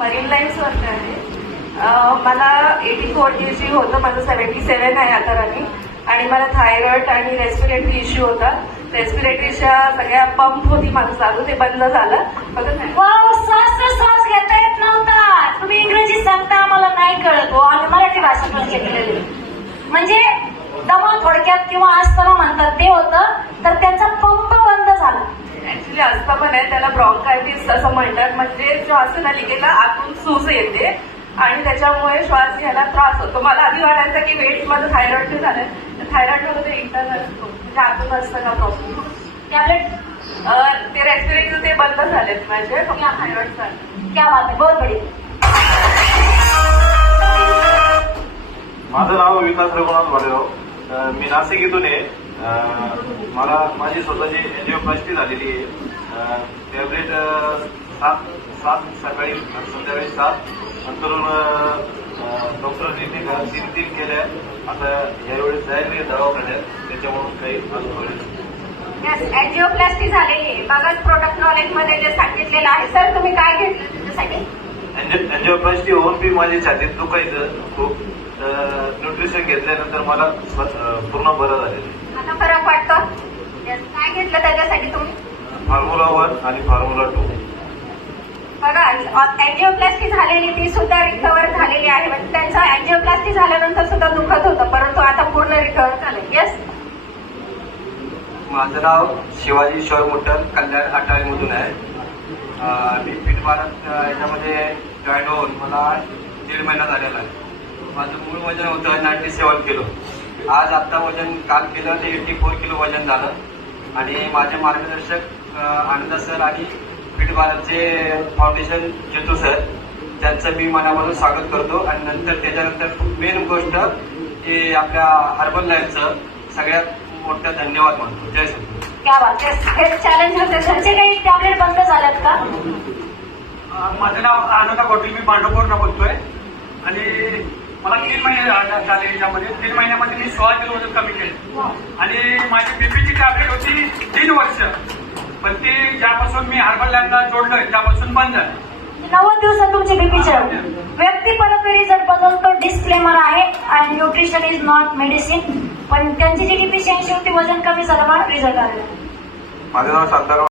Marine लाईन्सवरती आहे. मला 84 kg होतं, माझं 77 आहे आकाराने, आणि मला थायरॉइड आणि रेस्पिरेटरी इश्यू होता. रेस्पिरेटरीच्या सगळ्या पंप होती माझं चालू, ते बंद झालं. श्वास घेता येत नव्हता. तुम्ही इंग्रजी सांगता आम्हाला नाही कळत हो, आम्ही मराठी भाषा पण शिकलेली. म्हणजे दमा थोडक्यात किंवा अस्थमा म्हणतात ते होतं, तर त्यांचा पंप बंद झाला. ऍक्च्युली अस्थमा आहे, त्याला ब्रॉन्कायटिस असं म्हणतात. म्हणजे श्वासनलिकेला आतून सूज येते आणि त्याच्यामुळे श्वास घ्यायला त्रास होतो. मला आधी वाटायचं की वेट माझं थायरॉइड झालंय, थायरॉइड मध्ये इंटरनल असतो, म्हणजे आतून असतं का प्रॉब्लेम. टॅबलेट ते रेस्पिरेटरी ते बंद झालेत माझे, फक्त थायरॉइड झालं. क्या बात आहे, बहुत बढिया. माझं नाव विकास रघुनाथ भालेराव. मी नाशिक इथून आहे. मला माझी स्वतःची एंजिओप्लास्टी झालेली आहे. टॅब्लेट 7 सकाळी संध्याकाळी 7 नंतरून डॉक्टरनी ते 3 केल्या. आता यावेळेस जायला दवाखान्यात, त्याच्यामुळे काही अनुभव. एंजिओप्लास्टी झालेली आहे. बघा प्रोडक्ट नॉलेज मध्ये जे सांगितलेलं आहे. सर तुम्ही काय घेतलं त्याच्यासाठी? एंजिओप्लास्टी होऊन बी माझ्या छातीत दुखायचं खूप. न्यूट्रिशन घेतल्यानंतर मला पूर्ण बरं झालेलं. आता फरक वाटतो? काय घेतलं त्याच्यासाठी तुम्ही? फॉर्म्युला 1 आणि फॉर्म्युला 2. बघा एंजिओप्लास्टी झालेली ती सुद्धा रिकव्हर झालेली आहे. म्हणजे त्यांचं एंजिओप्लास्टी झाल्यानंतर सुद्धा दुखत होतं, परंतु आता पूर्ण रिकव्हर झालं. येस. माझं नाव शिवाजी ईश्वर मुट्टल, कल्याण अटाळीमधून आहे. मी फिट भारत याच्यामध्ये जॉईन होऊन मला 1.5 महिना झालेला आहे. माझं मूळ वजन होतं 97 किलो. आज आत्ता वजन काल केलं ते 84 किलो वजन झालं. आणि माझे मार्गदर्शक आनंद सर आणि फिट भारतचे फाउंडेशन चेतू सर, त्यांचं मी मनापासून स्वागत करतो. आणि नंतर त्याच्यानंतर मेन गोष्ट की आपल्या हर्बल लाईफचं सगळ्यात मोठा धन्यवाद मानतो. जय श्री. क्या बात आहे. हे चॅलेंज होते. घरचे काही टॅबलेट बंद झाल्यात का? माझं नाव आनंद पाटील, मी पांढरपूरला बोलतोय. आणि मला 3 महिने झाले. याच्यामध्ये 3 महिन्यामध्ये मी 16 किलो वजन कमी केलं. आणि माझी बीपीची टॅबलेट होती 3 वर्ष, पण ती ज्यापासून मी हर्बल लाईफला जोडलोय त्यापासून बंद झाली. 90 दिवसात तुमची बीपीची व्यक्ती परत रिझल्ट बदलतो. डिस्क्लेमर आहे. आणि न्यूट्रिशन इज नॉट मेडिसिन. पण त्यांची जी बीपी 86 होती, वजन कमी झालं, मला रिझल्ट आला. माझं नाव शांताराम